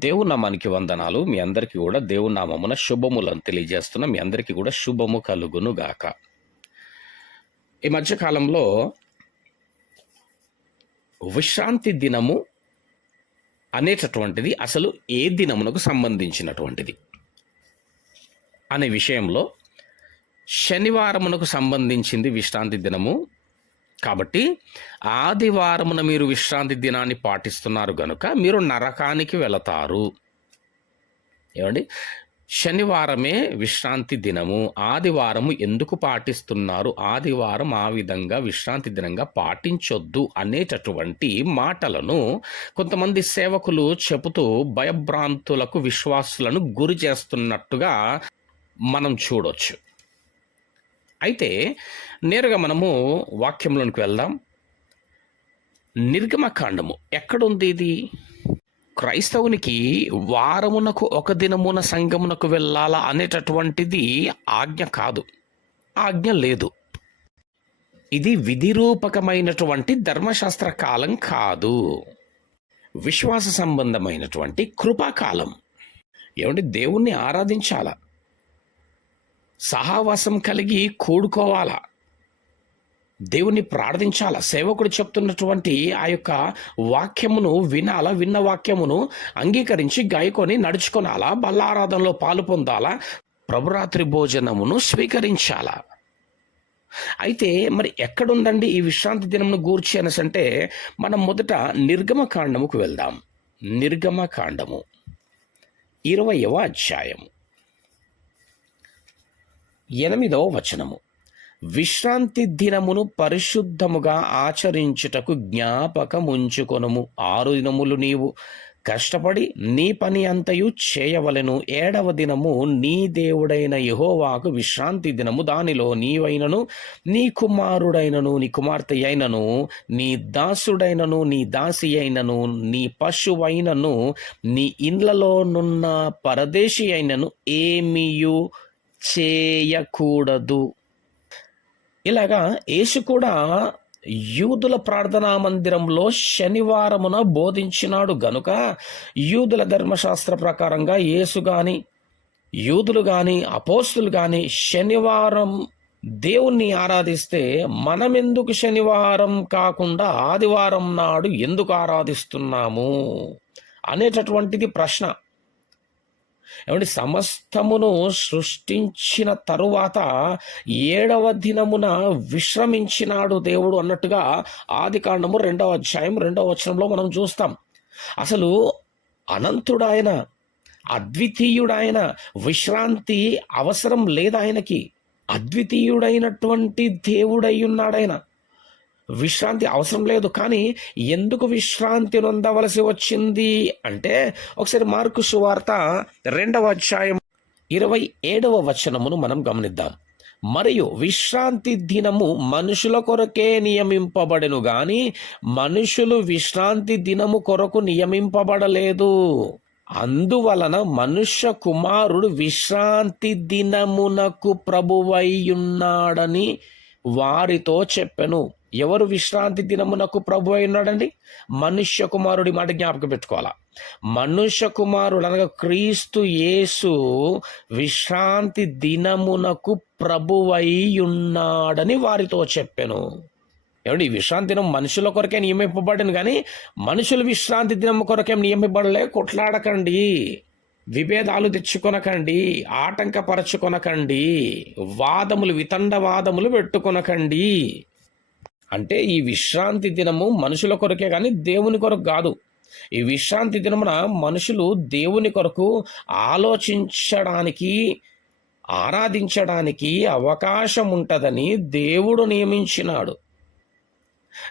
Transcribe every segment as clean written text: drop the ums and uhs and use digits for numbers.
దేవుని నామానికి వందనాలు. మీ అందరికీ కూడా దేవుని నామమున శుభములను తెలియజేస్తున్నా. మీ అందరికీ కూడా శుభము కలుగును గాక. ఈ మధ్య కాలంలో విశ్రాంతి దినము అనేటటువంటిది అసలు ఏ దినమునకు సంబంధించినటువంటిది అనే విషయంలో శనివారమునకు సంబంధించింది విశ్రాంతి దినము. కాబట్టి ఆదివారమున మీరు విశ్రాంతి దినాన్ని పాటిస్తున్నారు గనుక మీరు నరకానికి వెళతారు. ఏమండి, శనివారమే విశ్రాంతి దినము, ఆదివారము ఎందుకు పాటిస్తున్నారు, ఆదివారం ఆ విధంగా విశ్రాంతి దినంగా పాటించొద్దు అనేటటువంటి మాటలను కొంతమంది సేవకులు చెబుతూ భయభ్రాంతులకు విశ్వాసులను గురి చేస్తున్నట్టుగా మనం చూడొచ్చు. అయితే నేరుగా మనము వాక్యంలోనికి వెళ్దాం. నిర్గమకాండము ఎక్కడుంది? ఇది క్రైస్తవునికి వారమునకు ఒక దినమున సంఘమునకు వెళ్ళాలా అనేటటువంటిది ఆజ్ఞ కాదు, ఆజ్ఞ లేదు. ఇది విధిరూపకమైనటువంటి ధర్మశాస్త్ర కాలం కాదు, విశ్వాస సంబంధమైనటువంటి కృపాకాలం. ఏమంటే దేవుణ్ణి ఆరాధించాలా, సహవాసం కలిగి కూడుకోవాలా, దేవుణ్ణి ప్రార్థించాలా, సేవకుడు చెప్తున్నటువంటి ఆ యొక్క వాక్యమును వినాలా, విన్న వాక్యమును అంగీకరించి గాయకొని నడుచుకోనాలా, బల్లారాధనలో పాలు పొందాలా, ప్రభురాత్రి భోజనమును స్వీకరించాలా. అయితే మరి ఎక్కడుందండి ఈ విశ్రాంతి దినమును గూర్చి అనేసంటే మనం మొదట నిర్గమకాండముకు వెళ్దాం. నిర్గమకాండము 20వ అధ్యాయము 8వ వచనము. విశ్రాంతి దినమును పరిశుద్ధముగా ఆచరించుటకు జ్ఞాపకముంచుకొనుము. 6 దినములు నీవు కష్టపడి నీ పని అంతయు చేయవలెను. 7వ దినము నీ దేవుడైన యెహోవాకు విశ్రాంతి దినము. దానిలో నీవైనను, నీ కుమారుడైనను, నీ కుమార్తె అయినను, నీ దాసుడైనను, నీ దాసి అయినను, నీ పశువైనను, నీ ఇండ్లలోనున్న పరదేశి అయినను ఏమియు చేయకూడదు. ఇలాగా యేసు కూడా యూదుల ప్రార్థనా మందిరంలో శనివారమున బోధించినాడు గనుక యూదుల ధర్మశాస్త్ర ప్రకారంగా యేసు గాని, యూదులు గాని, అపోస్తులు గాని శనివారం దేవుణ్ణి ఆరాధిస్తే మనమెందుకు శనివారం కాకుండా ఆదివారం నాడు ఎందుకు ఆరాధిస్తున్నాము అనేటటువంటిది ప్రశ్న. ఏమంటే సమస్తమును సృష్టించిన తరువాత 7వ దినమున విశ్రమించినాడు దేవుడు అన్నట్టుగా ఆదికాండము 2వ అధ్యాయం 2వ వచనంలో మనం చూస్తాం. అసలు అనంతుడాయన, అద్వితీయుడాయన, విశ్రాంతి అవసరం లేదాయనకి. అద్వితీయుడైనటువంటి దేవుడై ఉన్నాడాయన, విశ్రాంతి అవసరం లేదు. కానీ ఎందుకు విశ్రాంతి నొందవలసి వచ్చింది అంటే ఒకసారి మార్కు సువార్త 2వ అధ్యాయం 27వ వచనమును మనం గమనిద్దాం. మరియు విశ్రాంతి దినము మనుషుల కొరకే నియమింపబడెను గాని మనుషులు విశ్రాంతి దినము కొరకు నియమింపబడలేదు. అందువలన మనుష్య కుమారుడు విశ్రాంతి దినమునకు ప్రభువైయున్నాడని వారితో చెప్పెను. ఎవరు విశ్రాంతి దినమునకు ప్రభు అయి ఉన్నాడండి? మనుష్య కుమారుడి మాట జ్ఞాపకం పెట్టుకోవాలా. మనుష్య కుమారుడు అనగా క్రీస్తు యేసు విశ్రాంతి దినమునకు ప్రభువై ఉన్నాడని వారితో చెప్పెను. ఏమండి, ఈ విశ్రాంతి దినం మనుషుల కొరకే నియమింపబడను కానీ మనుషులు విశ్రాంతి దినం కొరకే నియమింపబడలే. కొట్లాడకండి, విభేదాలు తెచ్చుకొనకండి, ఆటంకపరచుకొనకండి, వాదములు వితండవాదములు పెట్టుకొనకండి. అంటే ఈ విశ్రాంతి దినము మనుషుల కొరకే కానీ దేవుని కొరకు కాదు. ఈ విశ్రాంతి దినమున మనుషులు దేవుని కొరకు ఆలోచించడానికి, ఆరాధించడానికి అవకాశం ఉంటుందని దేవుడు నియమించినాడు.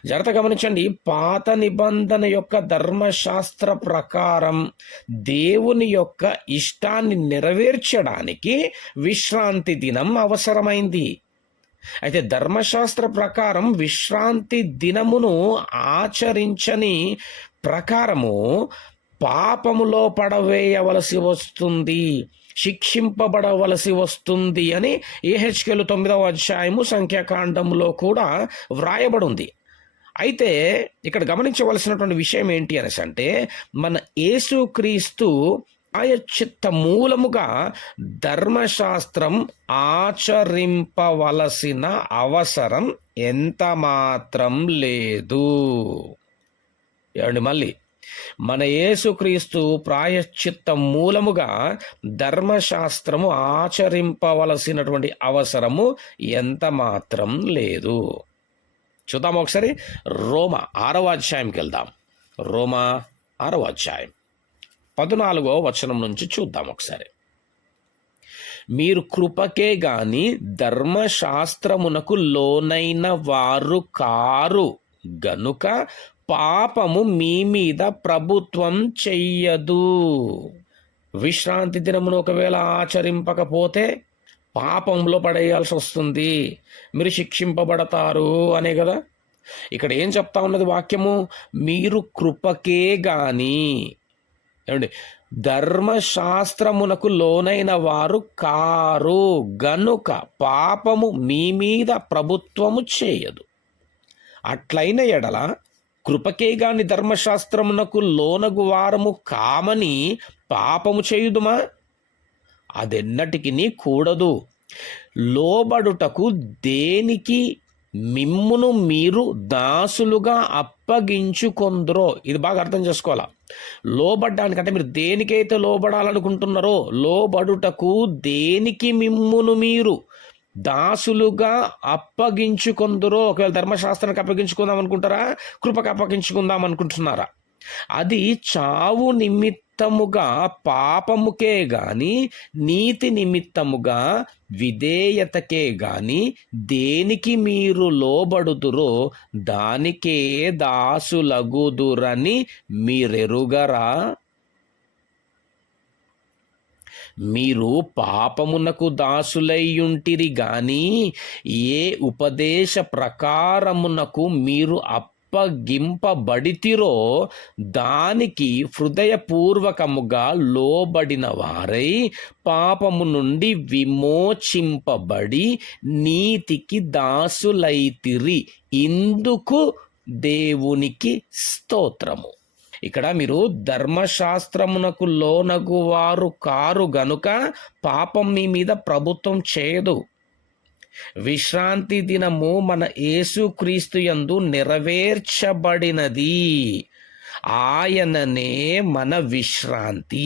జాగ్రత్త గమనించండి. పాత నిబంధన యొక్క ధర్మశాస్త్ర ప్రకారం దేవుని యొక్క ఇష్టాన్ని నెరవేర్చడానికి విశ్రాంతి దినం అవసరమైంది. అయితే ధర్మశాస్త్ర ప్రకారం విశ్రాంతి దినమును ఆచరించని ప్రకారము పాపములో పడవేయవలసి వస్తుంది, శిక్షింపబడవలసి వస్తుంది అని యెహెజ్కేలు 9వ అధ్యాయము సంఖ్యాకాండంలో కూడా వ్రాయబడింది. అయితే ఇక్కడ గమనించవలసినటువంటి విషయం ఏంటి అనేసి అంటే, మన యేసుక్రీస్తు ప్రాయశ్చిత్త మూలముగా ధర్మశాస్త్రం ఆచరింపవలసిన అవసరం ఎంత మాత్రం లేదు. ఏమండి, మళ్ళీ మన యేసుక్రీస్తు ప్రాయశ్చిత్త మూలముగా ధర్మశాస్త్రము ఆచరింపవలసినటువంటి అవసరము ఎంత మాత్రం లేదు. చూద్దాం ఒకసారి. రోమా 6వ అధ్యాయంకి వెళ్దాం. రోమా 6వ అధ్యాయం 14వ వచనం నుంచి చూద్దాం ఒకసారి. మీరు కృపకే గాని ధర్మశాస్త్రమునకు లోనైన వారు కారు గనుక పాపము మీ మీద ప్రభుత్వం చెయ్యదు. విశ్రాంతి దినమును ఒకవేళ ఆచరింపకపోతే పాపంలో పడేయాల్సి వస్తుంది, మీరు శిక్షింపబడతారు అనే కదా. ఇక్కడ ఏం చెప్తా ఉన్నది వాక్యము? మీరు కృపకే గాని, ఏమండి, ధర్మశాస్త్రమునకు లోనైన వారు కారు గనుక పాపము మీ మీద ప్రభుత్వము చేయదు. అట్లైన ఎడల కృపకే గాని ధర్మశాస్త్రమునకు లోనగు వారము కామని పాపము చేయుదుమా? అదెన్నటికి కూడదు. లోబడుటకు దేనికి మిమ్మును మీరు దాసులుగా అప్పగించుకొందురో, ఇది బాగా అర్థం చేసుకోవాలా. లోబడ్డానికంటే మీరు దేనికైతే లోబడాలనుకుంటున్నారో, లోబడుటకు దేనికి మిమ్మును మీరు దాసులుగా అప్పగించుకొందురో. ఒకవేళ ధర్మశాస్త్రానికి అప్పగించుకుందాం అనుకుంటారా, కృపకు అప్పగించుకుందాం అనుకుంటున్నారా? అది చావు నిమిత్తముగా పాపముకే గాని నీతి నిమిత్తముగా విధేయతకే గాని దేనికి మీరు లోబడుదురో దానికే దాసులగుదురని మీరెరుగరా? మీరు పాపమునకు దాసులయ్యుంటిరి గాని ఏ ఉపదేశ ప్రకారమునకు మీరు అప్పగింపబడితిరో దానికి హృదయపూర్వకముగా లోబడిన వారై పాపము నుండి విమోచింపబడి నీతికి దాసులైతిరి. ఇందుకు దేవునికి స్తోత్రము. ఇక్కడ మీరు ధర్మశాస్త్రమునకు లోనగు వారు కారు గనుక పాపం మీ మీద ప్రభుత్వం చేయదు. విశ్రాంతి దినము మన యేసుక్రీస్తు యందు నెరవేర్చబడినది. ఆయననే మన విశ్రాంతి,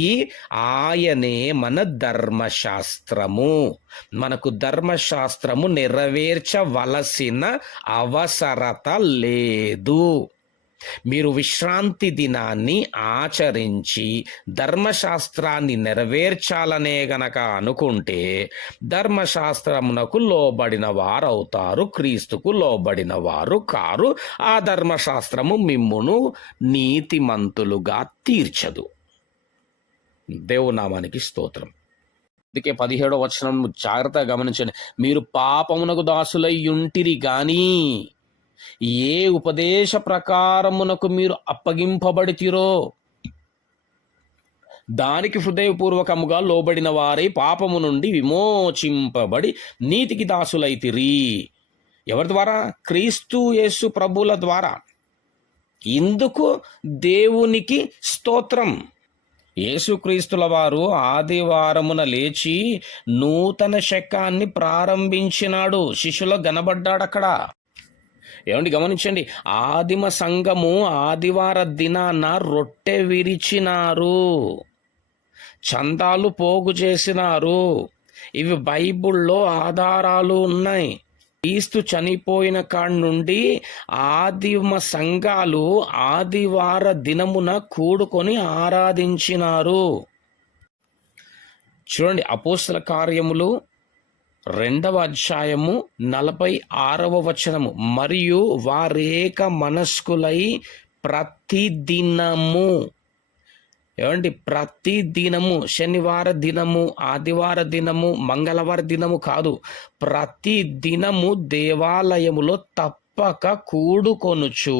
ఆయనే మన ధర్మశాస్త్రము. మనకు ధర్మశాస్త్రము నెరవేర్చవలసిన అవసరత లేదు. మీరు విశ్రాంతి దినాన్ని ఆచరించి ధర్మశాస్త్రాన్ని నెరవేర్చాలనే గనక అనుకుంటే ధర్మశాస్త్రమునకు లోబడిన వారు అవుతారు, క్రీస్తుకు లోబడిన వారు కారు. ఆ ధర్మశాస్త్రము మిమ్మును నీతిమంతులుగా తీర్చదు. దేవునామానికి స్తోత్రం. అందుకే 17వ వచనం జాగ్రత్తగా గమనించండి. మీరు పాపమునకు దాసులై ఉంటిరి గాని ఏ ఉపదేశ ప్రకారమునకు మీరు అప్పగింపబడితిరో దానికి హృదయపూర్వకముగా లోబడిన వారై పాపము నుండి విమోచింపబడి నీతికి దాసులైతిరి. ఎవరి ద్వారా? క్రీస్తు యేసు ప్రభుల ద్వారా. ఇందుకు దేవునికి స్తోత్రం. యేసుక్రీస్తుల వారు ఆదివారమున లేచి నూతన శకాన్ని ప్రారంభించినాడు. శిష్యులు గనబడ్డాడక్కడ. ఏమండి, గమనించండి. ఆదిమ సంఘము ఆదివార దినాన రొట్టె విరిచినారు, చందాలు పోగు చేసినారు. ఇవి బైబుల్లో ఆధారాలు ఉన్నాయి. క్రీస్తు చనిపోయిన కాడి నుండి ఆదిమ సంఘాలు ఆదివార దినమున కూడుకొని ఆరాధించినారు. చూడండి, అపోస్తల కార్యములు 2వ అధ్యాయము 46వ వచనము. మరియు వారేక మనస్కులై ప్రతిదినము, ఏమండి, ప్రతిదినము, శనివార దినము, ఆదివార దినము, మంగళవార దినము కాదు, ప్రతి దినము దేవాలయములో తప్పక కూడుకొనుచు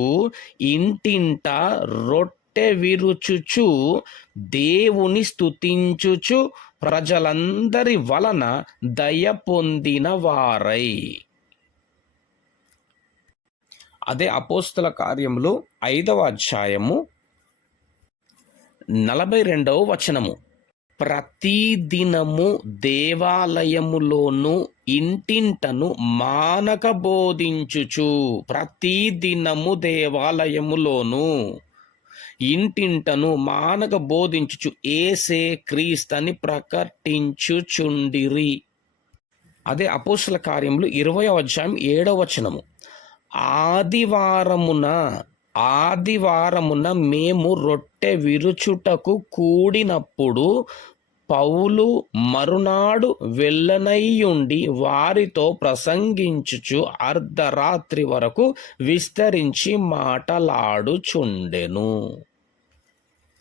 ఇంటింట రొట్టె విరుచుచు దేవుని స్తుతించుచు ప్రజలందరి వలన దయ పొందిన వారై. అదే అపోస్తల కార్యములు 5వ అధ్యాయము 42వ వచనము. ప్రతిదినము దేవాలయములోను ఇంటింటను మానక బోధించుచు. ప్రతిదినము దేవాలయములోను ఇంటింటను మానక బోధించుచు యేసే క్రీస్తని ప్రకటించుచుండిరి. అదే అపోస్తల కార్యములు 20వ అధ్యాయం 7వ వచనము. ఆదివారమున మేము రొట్టె విరుచుటకు కూడినప్పుడు పౌలు మరునాడు వెళ్ళనయ్యుండి వారితో ప్రసంగించుచు అర్ధరాత్రి వరకు విస్తరించి మాటలాడుచుండెను.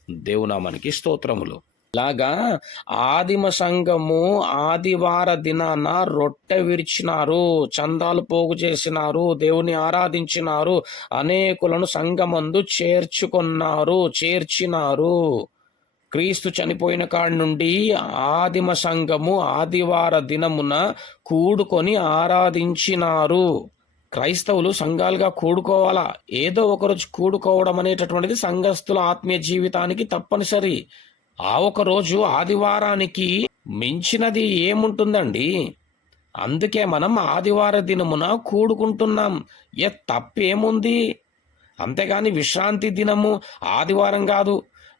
దేవునామానికి స్తోత్రములు. ఇలాగా ఆదిమ సంఘము ఆదివార దినాన రొట్టె విరిచినారు, చందాలు పోగు చేసినారు, దేవుని ఆరాధించినారు, అనేకులను సంఘమందు చేర్చినారు. క్రీస్తు చనిపోయిన కాడి నుండి ఆదిమ సంఘము ఆదివార దినమున కూడుకొని ఆరాధించినారు. క్రైస్తవులు సంఘాలుగా కూడుకోవాలా. ఏదో ఒకరోజు కూడుకోవడం అనేటటువంటిది సంఘస్థుల ఆత్మీయ జీవితానికి తప్పనిసరి. ఆ ఒక రోజు ఆదివారానికి మించినది ఏముంటుందండి? అందుకే మనం ఆదివార దినమున కూడుకుంటున్నాం. తప్పేముంది? అంతేగాని విశ్రాంతి దినము ఆదివారం కాదు,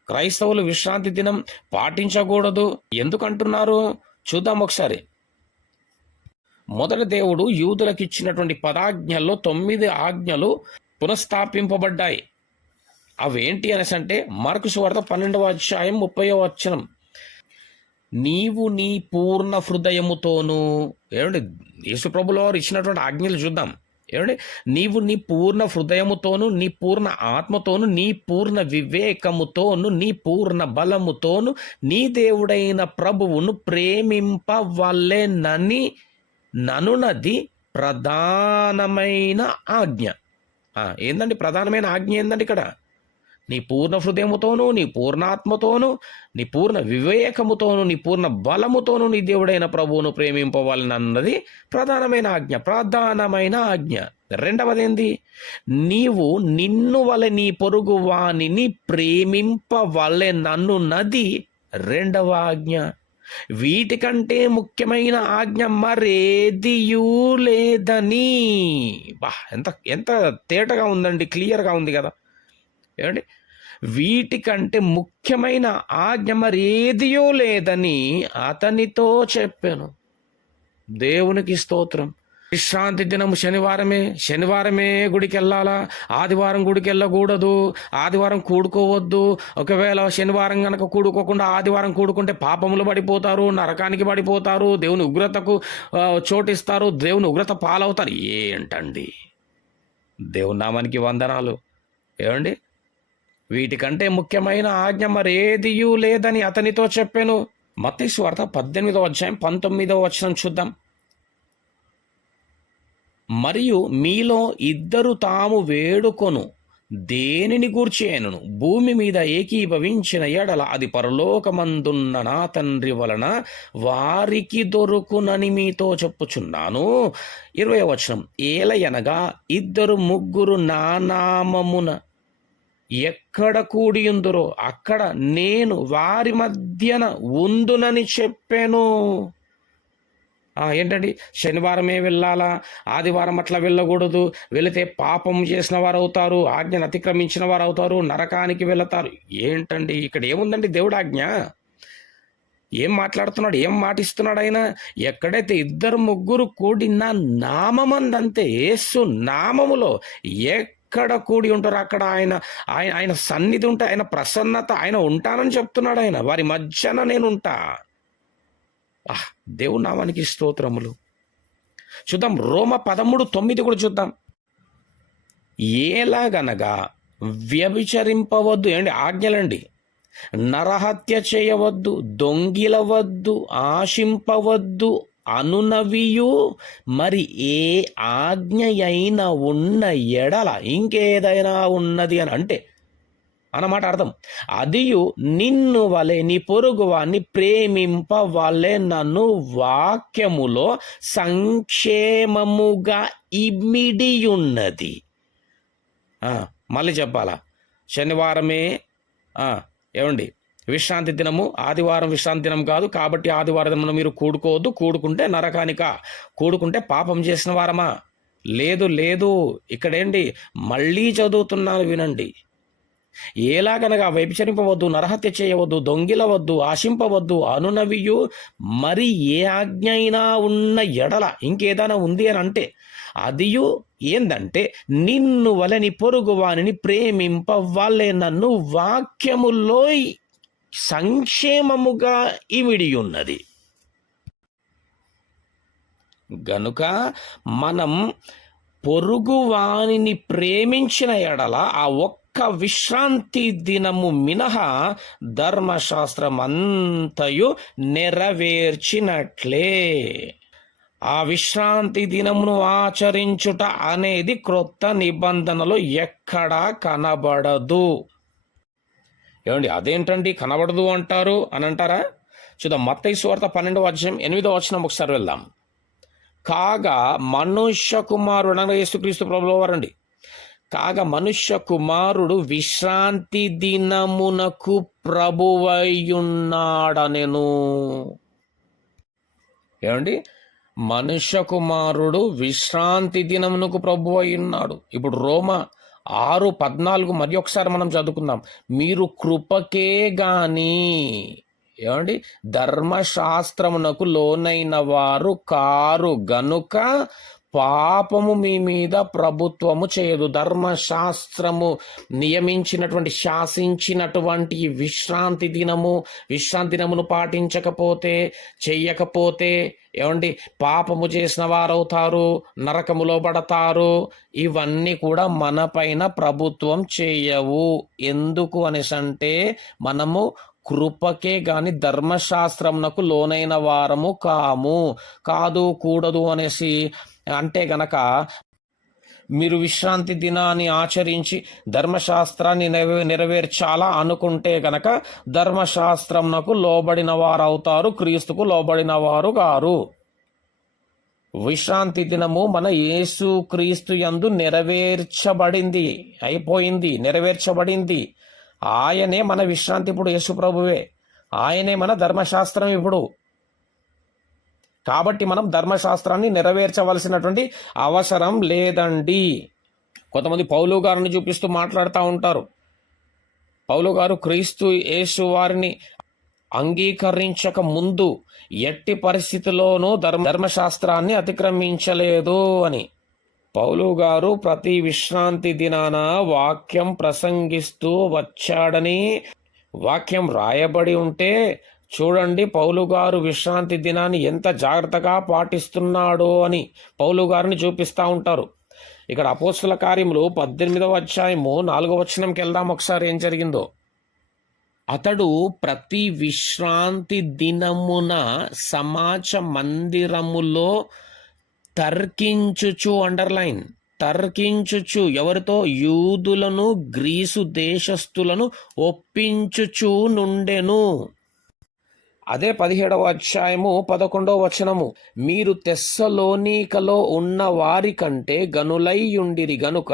క్రైస్తవులు విశ్రాంతి దినం పాటించకూడదు ఎందుకంటున్నారు? చూద్దాం ఒకసారి. మొదట దేవుడు యూదులకు ఇచ్చినటువంటి 10 ఆజ్ఞల్లో 9 ఆజ్ఞలు పునఃస్థాపింపబడ్డాయి. అవేంటి అనేసి అంటే మార్కు సువార్త 12వ అధ్యాయం 30వ వచనం. నీవు నీ పూర్ణ హృదయముతోను, ఏమండి యేసు ప్రభుల వారు ఇచ్చినటువంటి ఆజ్ఞలు చూద్దాం. ఏమండి, నీవు నీ పూర్ణ హృదయముతోను, నీ పూర్ణ ఆత్మతోను, నీ పూర్ణ వివేకముతోను, నీ పూర్ణ బలముతోను నీ దేవుడైన ప్రభువును ప్రేమింపవలెనని ననునది ప్రధానమైన ఆజ్ఞ. ఏందండి ప్రధానమైన ఆజ్ఞ? ఏందండి ఇక్కడ? నీ పూర్ణ హృదయముతోను, నీ పూర్ణాత్మతోను, నీ పూర్ణ వివేకముతోను, నీ పూర్ణ బలముతోను నీ దేవుడైన ప్రభువును ప్రేమింపవాలన్నది ప్రధానమైన ఆజ్ఞ. రెండవది ఏంది? నీవు నిన్ను వలె నీ పొరుగు వానిని ప్రేమింపవలెనన్నది రెండవ ఆజ్ఞ. వీటికంటే ముఖ్యమైన ఆజ్ఞ మరేదియూ లేదని. ఎంత తేటగా ఉందండి, క్లియర్గా ఉంది కదా. ఏమండి, వీటికంటే ముఖ్యమైన ఆజ్ఞ మరేదియో లేదని అతనితో చెప్పాను. దేవునికి స్తోత్రం. విశ్రాంతి దినము శనివారమే గుడికి వెళ్ళాలా? ఆదివారం గుడికి వెళ్ళకూడదు, ఆదివారం కూడుకోవద్దు. ఒకవేళ శనివారం కనుక కూడుకోకుండా ఆదివారం కూడుకుంటే పాపములు పడిపోతారు, నరకానికి పడిపోతారు, దేవుని ఉగ్రతకు చోటిస్తారు, దేవుని ఉగ్రత పాలవుతారు. ఏంటండి? దేవుని నామానికి వందనాలు. ఏమండి, వీటికంటే ముఖ్యమైన ఆజ్ఞ మరేదియూ లేదని అతనితో చెప్పాను. మత్తయి సువార్త 18వ అధ్యాయం 19వ వచనం చూద్దాం. మరియు మీలో ఇద్దరు తాము వేడుకొను దేనిని గూర్చి అయినను భూమి మీద ఏకీభవించిన ఎడల అది పరలోకమందున్న నా తండ్రి వలన వారికి దొరుకునని మీతో చెప్పుచున్నాను. 20వ వచనం. ఏలయనగా 2-3 నా నామమున ఎక్కడ కూడియుందురో అక్కడ నేను వారి మధ్యన ఉందునని చెప్పాను. ఏంటండి, శనివారమే వెళ్ళాలా, ఆదివారం అట్లా వెళ్ళకూడదు, వెళితే పాపం చేసిన వారు అవుతారు, ఆజ్ఞను అతిక్రమించిన వారు అవుతారు, నరకానికి వెళతారు. ఏంటండి ఇక్కడ ఏముందండి? దేవుడు ఆజ్ఞ ఏం మాట్లాడుతున్నాడు, ఏం మాటిస్తున్నాడు ఆయన? ఎక్కడైతే 2-3 కూడిన నామమందంతే, యేసు నామములో ఎక్కడ కూడి ఉంటారో అక్కడ ఆయన సన్నిధి ఉంటే, ఆయన ప్రసన్నత, ఆయన ఉంటానని చెప్తున్నాడు. ఆయన వారి మధ్యన నేను ఉంటా. దేవుని నామానికి స్తోత్రములు. చూద్దాం రోమ 13:9 కూడా చూద్దాం. ఎలాగనగా వ్యభిచరింపవద్దు, ఏంటి ఆజ్ఞలండి, నరహత్య చేయవద్దు, దొంగిలవద్దు, ఆశింపవద్దు అనునవియు మరి ఏ ఆజ్ఞ అయినా ఉన్న ఎడల ఇంకేదైనా ఉన్నది అని అంటే అన్నమాట అర్థం. అదియు నిన్ను వలె నీ పొరుగువాన్ని ప్రేమింప వలె నన్ను వాక్యములో సంక్షేమముగా ఇమిడియున్నది. ఆ, మళ్ళీ చెప్పాలా? శనివారమే ఏమండి విశ్రాంతి దినము, ఆదివారం విశ్రాంతి దినం కాదు, కాబట్టి ఆదివారం దినమున మీరు కూడుకోవద్దు. కూడుకుంటే నరకానిక, కూడుకుంటే పాపం చేసిన వారమా? లేదు లేదు, ఇక్కడేంటి మళ్ళీ చదువుతున్నాను వినండి. ఎలాగనగా వ్యభిచరింపవద్దు, నరహత్య చేయవద్దు, దొంగిలవద్దు, ఆశింపవద్దు, అనునవియు మరి ఏ ఆజ్ఞ అయినా ఉన్న ఎడల, ఇంకేదైనా ఉంది అని అంటే అదియు ఏందంటే, నిన్ను వలని పొరుగు వానిని ప్రేమింపవలె నన్ను వాక్యములో సంక్షేమముగా ఇమిడి ఉన్నది. గనుక మనం పొరుగు వానిని ప్రేమించిన ఎడల ఆ ఒక్క విశ్రాంతి దినము మినహా ధర్మశాస్త్రం అంతయు నెరవేర్చినట్లే. ఆ విశ్రాంతి దినమును ఆచరించుట అనేది క్రొత్త నిబంధనలో ఎక్కడా కనబడదు. ఏమండి అదేంటండి కనబడదు అంటారు అని అంటారా? చూద్దాం, మత్తయి సువార్త 12:8 ఒకసారి వెళ్దాం. కాగా మనుష్య కుమారుడు అనగా యేసుక్రీస్తు ప్రభువు వారండి. కాగా మనుష్య కుమారుడు విశ్రాంతి దినమునకు ప్రభువయ్యున్నాడనెను. ఏమండి, మనుష్య కుమారుడు విశ్రాంతి దినమునకు ప్రభువు అయ్యున్నాడు. ఇప్పుడు రోమా 6:14 మరి ఒకసారి మనం చదువుకుందాం. మీరు కృపకే గాని ఏమండి ధర్మశాస్త్రమునకు లోనైన వారు కారు గనుక పాపము మీ మీద ప్రభుత్వము చేయదు. ధర్మశాస్త్రము నియమించినటువంటి, శాసించినటువంటి విశ్రాంతి దినమును పాటించకపోతే, చెయ్యకపోతే ఏమండి పాపము చేసిన వారవుతారు, నరకములో పడతారు. ఇవన్నీ కూడా మన పైన ప్రభుత్వం చేయవు. ఎందుకు అనేసంటే మనము కృపకే గాని ధర్మశాస్త్రమునకు లోనైన వారము కాదు కూడదు అనేసి అంటే గనక మీరు విశ్రాంతి దినాన్ని ఆచరించి ధర్మశాస్త్రాన్ని నెరవేర్చాలా అనుకుంటే గనక ధర్మశాస్త్రమునకు లోబడిన వారు అవుతారు, క్రీస్తుకు లోబడిన వారు గారు. విశ్రాంతి దినము మన యేసు క్రీస్తు యందు నెరవేర్చబడింది, అయిపోయింది, నెరవేర్చబడింది. ఆయనే మన విశ్రాంతి. ఇప్పుడు యేసు ప్రభువే, ఆయనే మన ధర్మశాస్త్రం ఇప్పుడు. కాబట్టి మనం ధర్మశాస్త్రాన్ని నెరవేర్చవలసినటువంటి అవసరం లేదండి. కొంతమంది పౌలు గారిని చూపిస్తూ మాట్లాడుతూ ఉంటారు. పౌలు గారు క్రీస్తు యేసు వారిని అంగీకరించక ముందు ఎట్టి పరిస్థితిలోనూ ధర్మశాస్త్రాన్ని అతిక్రమించలేదు అని. పౌలు గారు ప్రతి విశ్రాంతి దినాన వాక్యం ప్రసంగిస్తూ వచ్చాడని వాక్యం రాయబడి ఉంటే చూడండి, పౌలు గారు విశ్రాంతి దినాన్ని ఎంత జాగ్రత్తగా పాటిస్తున్నాడో అని పౌలు గారిని చూపిస్తూ ఉంటారు. ఇక్కడ అపోస్తుల కార్యములు 18:4 వెళ్దాం ఒకసారి ఏం జరిగిందో. అతడు ప్రతి విశ్రాంతి దినమున సమాజ మందిరములో తర్కించుచు ఎవరితో? యూదులను, గ్రీసు దేశస్థులను ఒప్పించుచు నుండెను. అదే 17:11 మీరు తెస్సలోనికలో ఉన్న వారి కంటే గనులై ఉండిరి గనుక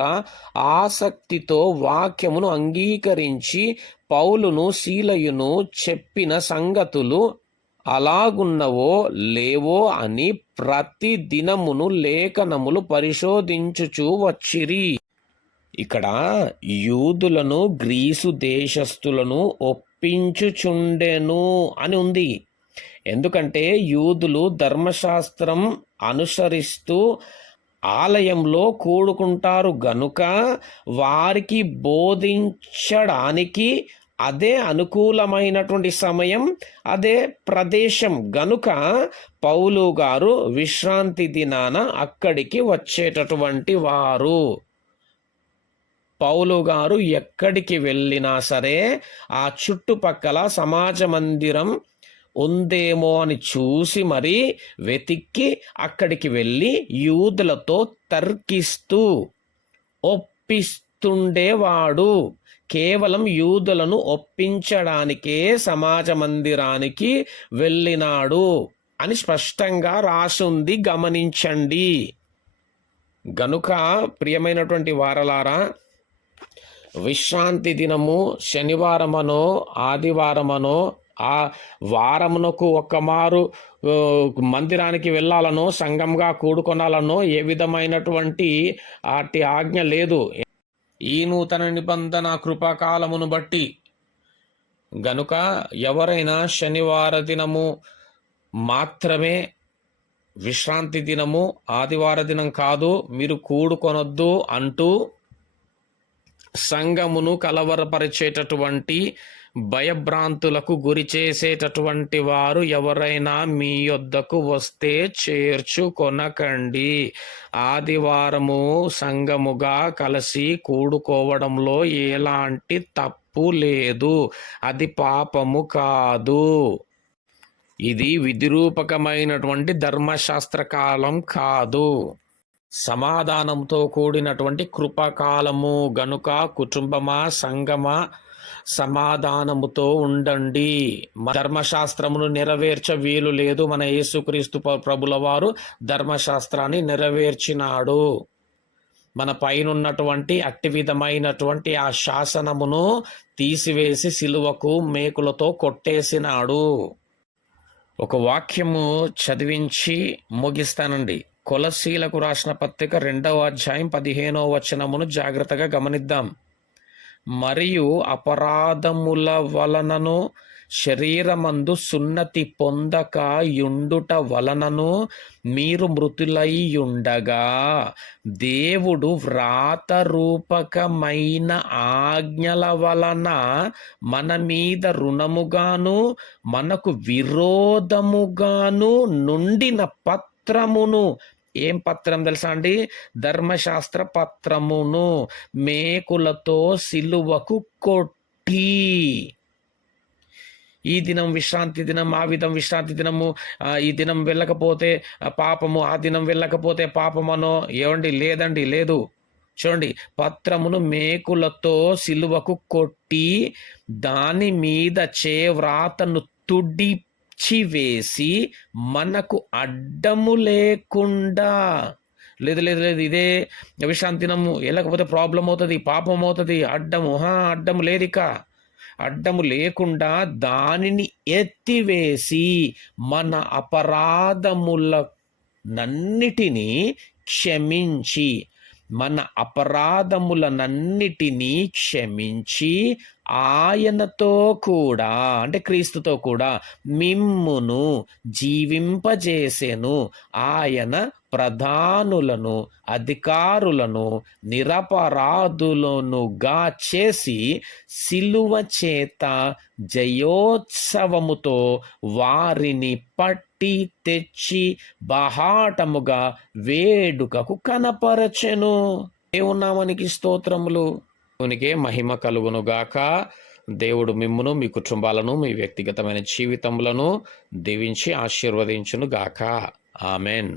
ఆసక్తితో వాక్యమును అంగీకరించి పౌలును సీలయును చెప్పిన సంగతులు అలాగున్నవో లేవో అని ప్రతి దినమును లేఖనములు పరిశోధించుచు వచ్చిరి. ఇక్కడ యూదులను, గ్రీసు దేశస్థులను ఒప్పించుచుండెను అని ఉంది. ఎందుకంటే యూదులు ధర్మశాస్త్రం అనుసరిస్తూ ఆలయంలో కూడుకుంటారు గనుక వారికి బోధించడానికి అదే అనుకూలమైనటువంటి సమయం, అదే ప్రదేశం గనుక పౌలు గారు విశ్రాంతి దినాన అక్కడికి వచ్చేటటువంటి వారు. పౌలు గారు ఎక్కడికి వెళ్ళినా సరే ఆ చుట్టుపక్కల సమాజ మందిరం ఉందేమో అని చూసి మరీ వెతికి అక్కడికి వెళ్ళి యూదులతో తర్కిస్తూ ఒప్పిస్తుండేవాడు. కేవలం యూదులను ఒప్పించడానికే సమాజ మందిరానికి వెళ్ళినాడు అని స్పష్టంగా రాసుంది, గమనించండి. గనుక ప్రియమైనటువంటి వారలారా, విశ్రాంతి దినము శనివారమనో ఆదివారమనో ఆ వారమునకు ఒక్కమారు మందిరానికి వెళ్ళాలనో సంఘంగా కూడుకొనాలనో ఏ విధమైనటువంటి అట్టి ఆజ్ఞ లేదు. ఈ నూతన నిబంధన కృపాకాలమును బట్టి గనుక ఎవరైనా శనివార దినము మాత్రమే విశ్రాంతి దినము, ఆదివార దినం కాదు మీరు కూడుకొనొద్దు అంటూ సంఘమును కలవరపరిచేటటువంటి భయభ్రాంతులకు గురి చేసేటటువంటి వారు ఎవరైనా మీ యొద్దకు వస్తే చేర్చుకొనకండి. ఆదివారము సంఘముగా కలిసి కూడుకోవడంలో ఎలాంటి తప్పు లేదు, అది పాపము కాదు. ఇది విధిరూపకమైనటువంటి ధర్మశాస్త్ర కాలం కాదు, సమాధానంతో కూడినటువంటి కృపకాలము గనుక కుటుంబమా సంఘమా సమాధానముతో ఉండండి. ధర్మశాస్త్రమును నెరవేర్చ వీలు లేదు. మన యేసుక్రీస్తు ప్రభుల వారు ధర్మశాస్త్రాన్ని నెరవేర్చినాడు. మన పైనున్నటువంటి అట్టి విధమైనటువంటి ఆ శాసనమును తీసివేసి సిలువకు మేకులతో కొట్టేసినాడు. ఒక వాక్యము చదివించి ముగిస్తానండి. కొలసీలకు రాసిన పత్రిక 2వ అధ్యాయం 15వ వచనమును జాగ్రత్తగా గమనిద్దాం. మరియు అపరాధముల వలనను శరీరమందు సున్నతి పొందక యుండుట వలనను మీరు మృతులైయుండగా దేవుడు వ్రాతరూపకమైన ఆజ్ఞల వలన మన మీద రుణముగాను మనకు విరోధముగాను నుండిన పత్రమును, ఏం పత్రం తెలుసా అండి? ధర్మశాస్త్ర పత్రమును మేకులతో సిలువకు కొట్టి, ఈ దినం విశ్రాంతి దినం, ఆ విధం విశ్రాంతి దినము, ఈ దినం వెళ్ళకపోతే పాపము, ఆ దినం వెళ్ళకపోతే పాపమనో ఏమండి? లేదండి, లేదు. చూడండి, పత్రమును మేకులతో సిలువకు కొట్టి దాని మీద వ్రాతను తుడిచివేసి మనకు అడ్డము లేకుండా, లేదు లేదు లేదు ఇదే విశ్రాంతి దినము వెళ్ళకపోతే ప్రాబ్లం అవుతుంది, పాపం అవుతుంది, అడ్డము లేదు, ఇక అడ్డము లేకుండా దానిని ఎత్తివేసి మన అపరాధములనన్నిటినీ క్షమించి, మన అపరాధములనన్నిటినీ క్షమించి ఆయనతో కూడా, అంటే క్రీస్తుతో కూడా మిమ్మును జీవింపజేసెను. ఆయన ప్రధానులను అధికారులను నిరపరాధులనుగా చేసి సిలువ చేత జయోత్సవముతో వారిని పట్టి తెచ్చి బహాటముగా వేడుకకు కనపరచెను. దేవునామానికి స్తోత్రములు. దేవునికే మహిమ కలుగునుగాక. దేవుడు మిమ్మును, మీ కుటుంబాలను, మీ వ్యక్తిగతమైన జీవితములను దీవించి ఆశీర్వదించును గాక. ఆమెన్.